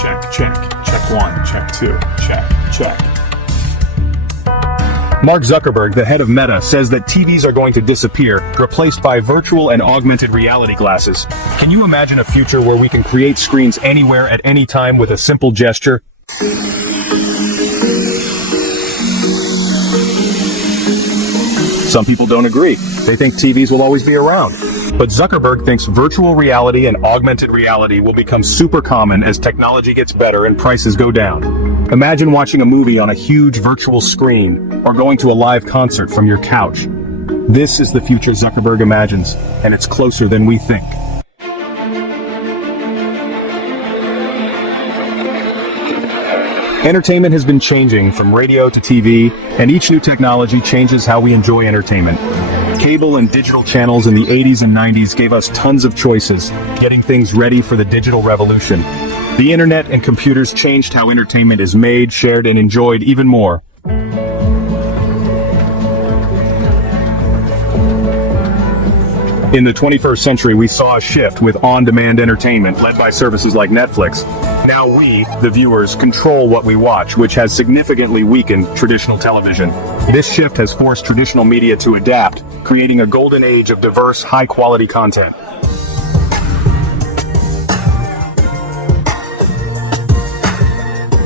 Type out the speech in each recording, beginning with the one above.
Check, check. Check one, check two, check, check. Mark Zuckerberg, the head of Meta, says that TVs are going to disappear, replaced by virtual and augmented reality glasses. Can you imagine a future where we can create screens anywhere at any time with a simple gesture? Some people don't agree. They think TVs will always be around. But Zuckerberg thinks virtual reality and augmented reality will become super common as technology gets better and prices go down. Imagine watching a movie on a huge virtual screen or going to a live concert from your couch. This is the future Zuckerberg imagines, and it's closer than we think. Entertainment has been changing from radio to TV, and each new technology changes how we enjoy entertainment. Cable and digital channels in the 80s and 90s gave us tons of choices, getting things ready for the digital revolution. The internet and computers changed how entertainment is made, shared, and enjoyed even more. In the 21st century, we saw a shift with on-demand entertainment led by services like Netflix. Now we, the viewers, control what we watch, which has significantly weakened traditional television. This shift has forced traditional media to adapt, creating a golden age of diverse, high-quality content.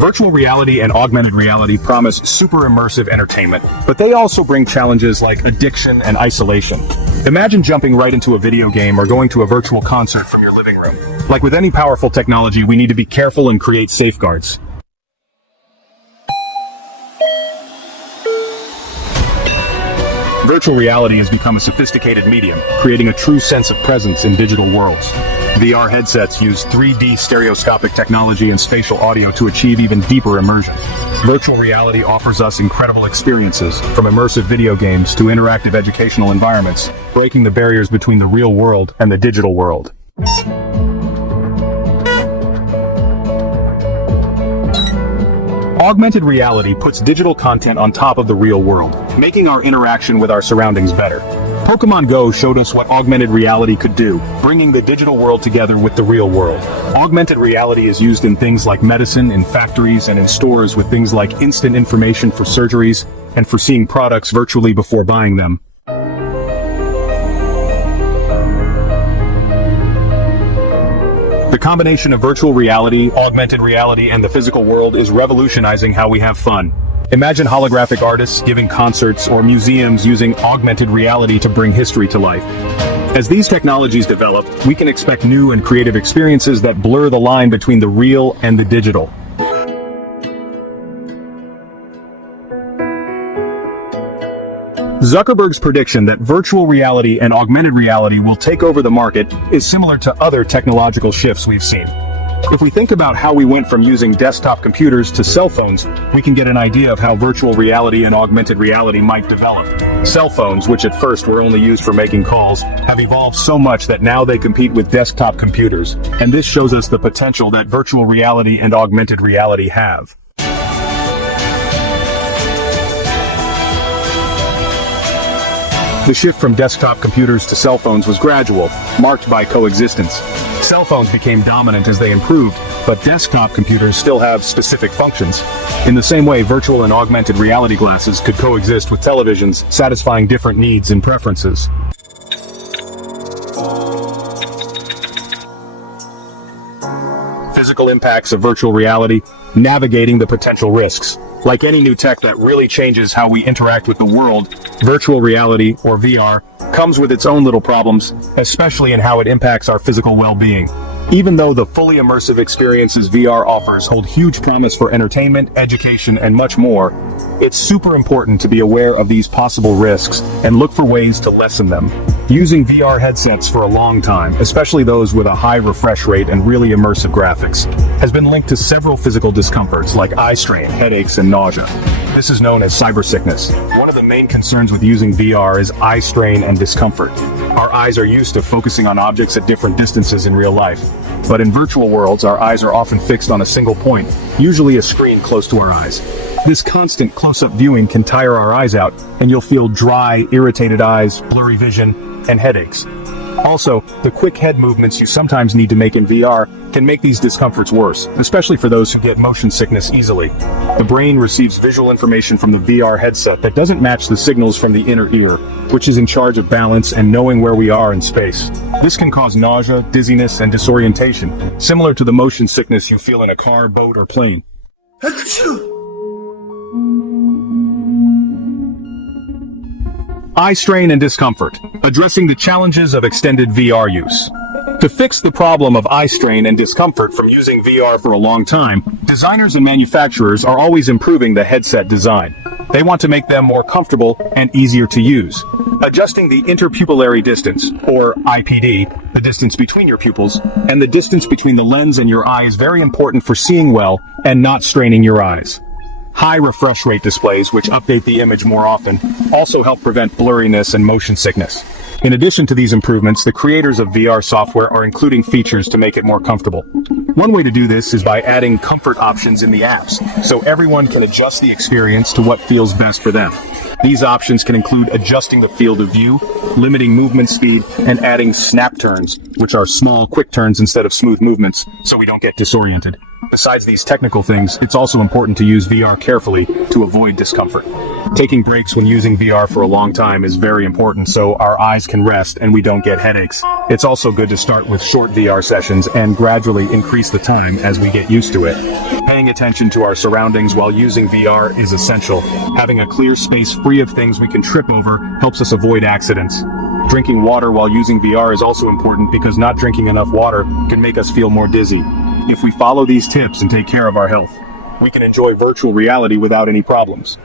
Virtual reality and augmented reality promise super immersive entertainment, but they also bring challenges like addiction and isolation. Imagine jumping right into a video game or going to a virtual concert from your living room. Like with any powerful technology, we need to be careful and create safeguards. Virtual reality has become a sophisticated medium, creating a true sense of presence in digital worlds. VR headsets use 3D stereoscopic technology and spatial audio to achieve even deeper immersion. Virtual reality offers us incredible experiences, from immersive video games to interactive educational environments, breaking the barriers between the real world and the digital world. Augmented reality puts digital content on top of the real world, making our interaction with our surroundings better. Pokemon Go showed us what augmented reality could do, bringing the digital world together with the real world. Augmented reality is used in things like medicine, in factories, and in stores with things like instant information for surgeries and for seeing products virtually before buying them. The combination of virtual reality, augmented reality, and the physical world is revolutionizing how we have fun. Imagine holographic artists giving concerts or museums using augmented reality to bring history to life. As these technologies develop, we can expect new and creative experiences that blur the line between the real and the digital. Zuckerberg's prediction that virtual reality and augmented reality will take over the market is similar to other technological shifts we've seen. If we think about how we went from using desktop computers to cell phones, we can get an idea of how virtual reality and augmented reality might develop. Cell phones, which at first were only used for making calls, have evolved so much that now they compete with desktop computers, and this shows us the potential that virtual reality and augmented reality have. The shift from desktop computers to cell phones was gradual, marked by coexistence. Cell phones became dominant as they improved, but desktop computers still have specific functions. In the same way, virtual and augmented reality glasses could coexist with televisions, satisfying different needs and preferences. Physical impacts of virtual reality, navigating the potential risks. Like any new tech that really changes how we interact with the world, virtual reality, or VR, comes with its own little problems, especially in how it impacts our physical well-being. Even though the fully immersive experiences VR offers hold huge promise for entertainment, education, and much more, it's super important to be aware of these possible risks and look for ways to lessen them. Using VR headsets for a long time, especially those with a high refresh rate and really immersive graphics, has been linked to several physical discomforts like eye strain, headaches, and nausea. This is known as cybersickness. One of the main concerns with using VR is eye strain and discomfort. Our eyes are used to focusing on objects at different distances in real life. But in virtual worlds, our eyes are often fixed on a single point, usually a screen close to our eyes. This constant close-up viewing can tire our eyes out, and you'll feel dry, irritated eyes, blurry vision, and headaches. Also, the quick head movements you sometimes need to make in VR can make these discomforts worse, especially for those who get motion sickness easily. The brain receives visual information from the VR headset that doesn't match the signals from the inner ear, which is in charge of balance and knowing where we are in space. This can cause nausea, dizziness, and disorientation, similar to the motion sickness you feel in a car, boat, or plane. Eye strain and discomfort, addressing the challenges of extended VR use. To fix the problem of eye strain and discomfort from using VR for a long time, designers and manufacturers are always improving the headset design. They want to make them more comfortable and easier to use. Adjusting the interpupillary distance, or IPD, the distance between your pupils, and the distance between the lens and your eye is very important for seeing well and not straining your eyes. High refresh rate displays, which update the image more often, also help prevent blurriness and motion sickness. In addition to these improvements, the creators of VR software are including features to make it more comfortable. One way to do this is by adding comfort options in the apps, so everyone can adjust the experience to what feels best for them. These options can include adjusting the field of view, limiting movement speed, and adding snap turns, which are small, quick turns instead of smooth movements, so we don't get disoriented. Besides these technical things, it's also important to use VR carefully to avoid discomfort. Taking breaks when using VR for a long time is very important so our eyes can rest and we don't get headaches. It's also good to start with short VR sessions and gradually increase the time as we get used to it. Paying attention to our surroundings while using VR is essential. Having a clear space free of things we can trip over helps us avoid accidents. Drinking water while using VR is also important because not drinking enough water can make us feel more dizzy. If we follow these tips and take care of our health, we can enjoy virtual reality without any problems.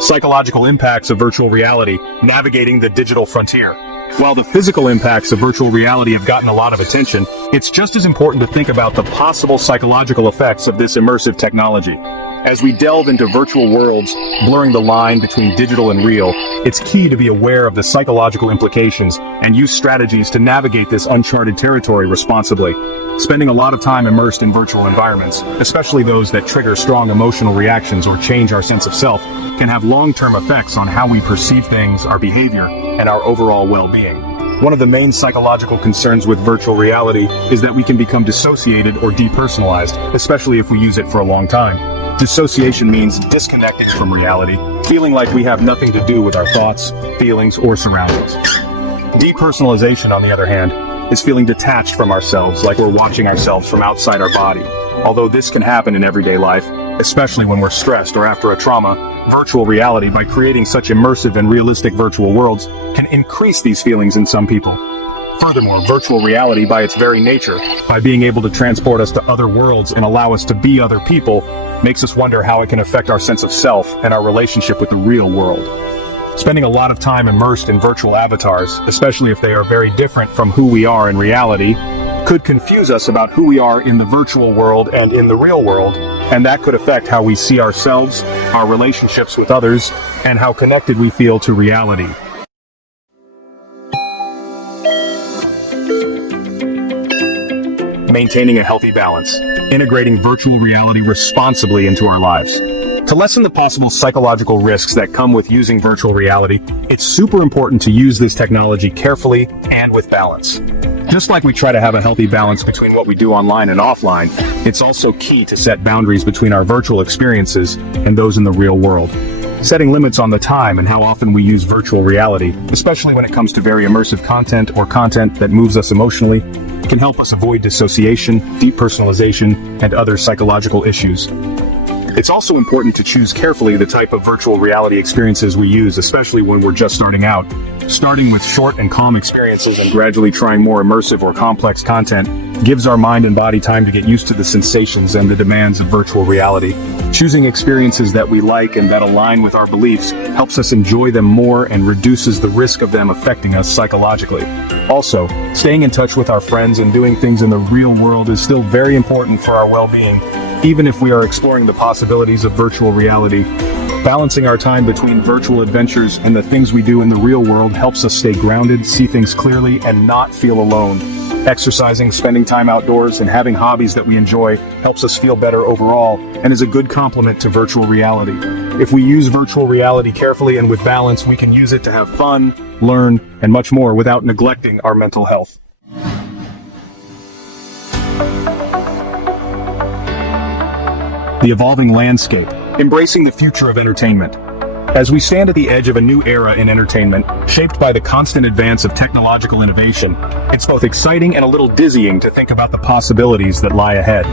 Psychological impacts of virtual reality, navigating the digital frontier. While the physical impacts of virtual reality have gotten a lot of attention, it's just as important to think about the possible psychological effects of this immersive technology. As we delve into virtual worlds, blurring the line between digital and real, it's key to be aware of the psychological implications and use strategies to navigate this uncharted territory responsibly. Spending a lot of time immersed in virtual environments, especially those that trigger strong emotional reactions or change our sense of self, can have long-term effects on how we perceive things, our behavior, and our overall well-being. One of the main psychological concerns with virtual reality is that we can become dissociated or depersonalized, especially if we use it for a long time. Dissociation means disconnecting from reality, feeling like we have nothing to do with our thoughts, feelings, or surroundings. Depersonalization, on the other hand, is feeling detached from ourselves, like we're watching ourselves from outside our body. Although this can happen in everyday life, especially when we're stressed or after a trauma, virtual reality, by creating such immersive and realistic virtual worlds, can increase these feelings in some people. Furthermore, virtual reality, by its very nature, by being able to transport us to other worlds and allow us to be other people, makes us wonder how it can affect our sense of self and our relationship with the real world. Spending a lot of time immersed in virtual avatars, especially if they are very different from who we are in reality, could confuse us about who we are in the virtual world and in the real world, and that could affect how we see ourselves, our relationships with others, and how connected we feel to reality. Maintaining a healthy balance, integrating virtual reality responsibly into our lives. To lessen the possible psychological risks that come with using virtual reality, it's super important to use this technology carefully and with balance. Just like we try to have a healthy balance between what we do online and offline, it's also key to set boundaries between our virtual experiences and those in the real world. Setting limits on the time and how often we use virtual reality, especially when it comes to very immersive content or content that moves us emotionally, can help us avoid dissociation, depersonalization, and other psychological issues. It's also important to choose carefully the type of virtual reality experiences we use, especially when we're just starting out. Starting with short and calm experiences and gradually trying more immersive or complex content gives our mind and body time to get used to the sensations and the demands of virtual reality. Choosing experiences that we like and that align with our beliefs helps us enjoy them more and reduces the risk of them affecting us psychologically. Also, staying in touch with our friends and doing things in the real world is still very important for our well-being, even if we are exploring the possibilities of virtual reality. Balancing our time between virtual adventures and the things we do in the real world helps us stay grounded, see things clearly, and not feel alone. Exercising, spending time outdoors, and having hobbies that we enjoy helps us feel better overall and is a good complement to virtual reality. If we use virtual reality carefully and with balance, we can use it to have fun, learn, and much more without neglecting our mental health. The evolving landscape, embracing the future of entertainment. As we stand at the edge of a new era in entertainment, shaped by the constant advance of technological innovation, it's both exciting and a little dizzying to think about the possibilities that lie ahead.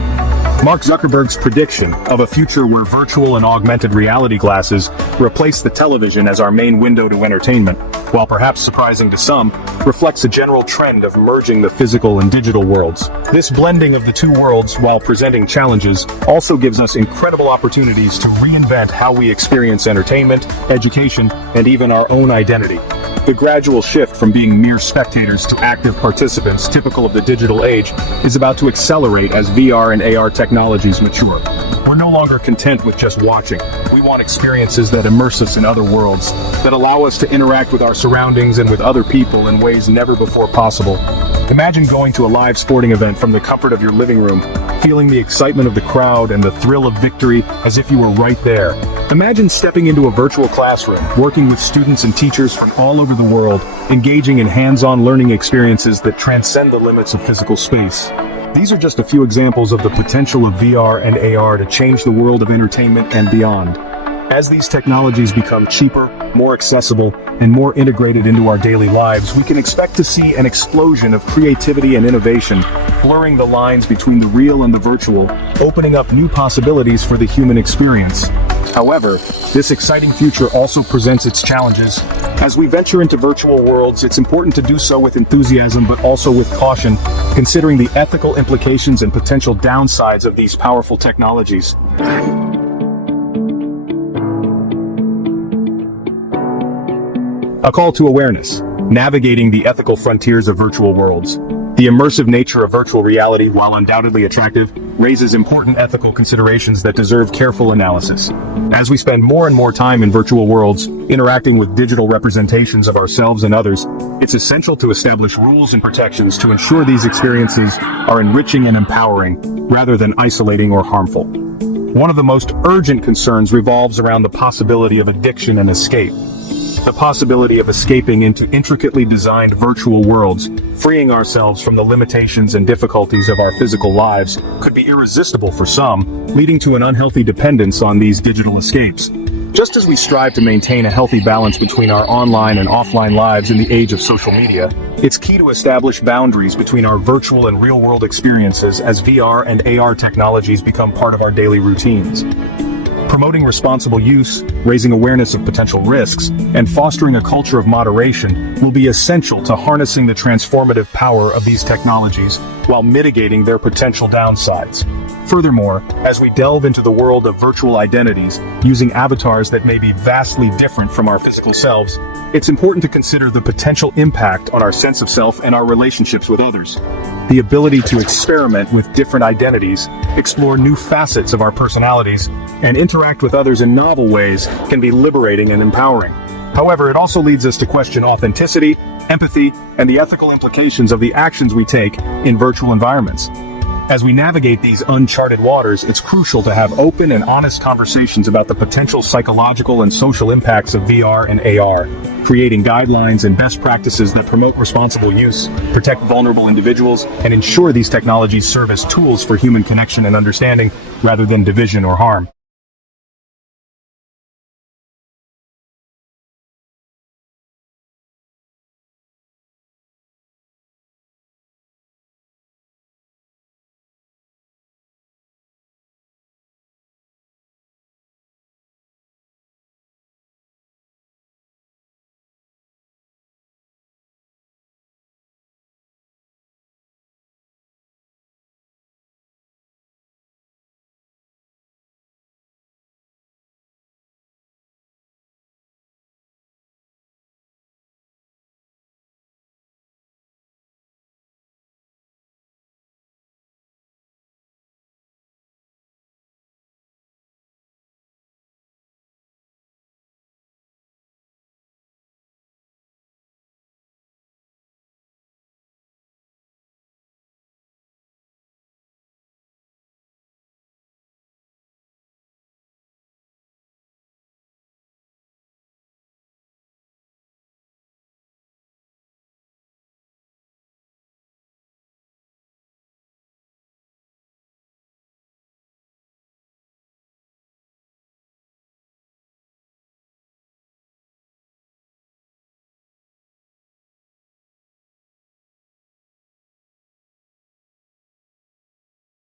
Mark Zuckerberg's prediction of a future where virtual and augmented reality glasses replace the television as our main window to entertainment, while perhaps surprising to some, reflects a general trend of merging the physical and digital worlds. This blending of the two worlds, while presenting challenges, also gives us incredible opportunities to reinvent how we experience entertainment, education, and even our own identity. The gradual shift from being mere spectators to active participants, typical of the digital age, is about to accelerate as VR and AR technologies mature. We're no longer content with just watching. We want experiences that immerse us in other worlds, that allow us to interact with our surroundings and with other people in ways never before possible. Imagine going to a live sporting event from the comfort of your living room, feeling the excitement of the crowd and the thrill of victory as if you were right there. Imagine stepping into a virtual classroom, working with students and teachers from all over the world, engaging in hands-on learning experiences that transcend the limits of physical space. These are just a few examples of the potential of VR and AR to change the world of entertainment and beyond. As these technologies become cheaper, more accessible, and more integrated into our daily lives, we can expect to see an explosion of creativity and innovation, blurring the lines between the real and the virtual, opening up new possibilities for the human experience. However, this exciting future also presents its challenges. As we venture into virtual worlds, it's important to do so with enthusiasm but also with caution, considering the ethical implications and potential downsides of these powerful technologies. A call to awareness, navigating the ethical frontiers of virtual worlds. The immersive nature of virtual reality, while undoubtedly attractive, raises important ethical considerations that deserve careful analysis. As we spend more and more time in virtual worlds, interacting with digital representations of ourselves and others, it's essential to establish rules and protections to ensure these experiences are enriching and empowering, rather than isolating or harmful. One of the most urgent concerns revolves around the possibility of addiction and escape. The possibility of escaping into intricately designed virtual worlds, freeing ourselves from the limitations and difficulties of our physical lives, could be irresistible for some, leading to an unhealthy dependence on these digital escapes. Just as we strive to maintain a healthy balance between our online and offline lives in the age of social media, it's key to establish boundaries between our virtual and real-world experiences as VR and AR technologies become part of our daily routines. Promoting responsible use, raising awareness of potential risks, and fostering a culture of moderation will be essential to harnessing the transformative power of these technologies while mitigating their potential downsides. Furthermore, as we delve into the world of virtual identities, using avatars that may be vastly different from our physical selves, it's important to consider the potential impact on our sense of self and our relationships with others. The ability to experiment with different identities, explore new facets of our personalities, and interact with others in novel ways can be liberating and empowering. However, it also leads us to question authenticity, empathy, and the ethical implications of the actions we take in virtual environments. As we navigate these uncharted waters, it's crucial to have open and honest conversations about the potential psychological and social impacts of VR and AR, creating guidelines and best practices that promote responsible use, protect vulnerable individuals, and ensure these technologies serve as tools for human connection and understanding rather than division or harm.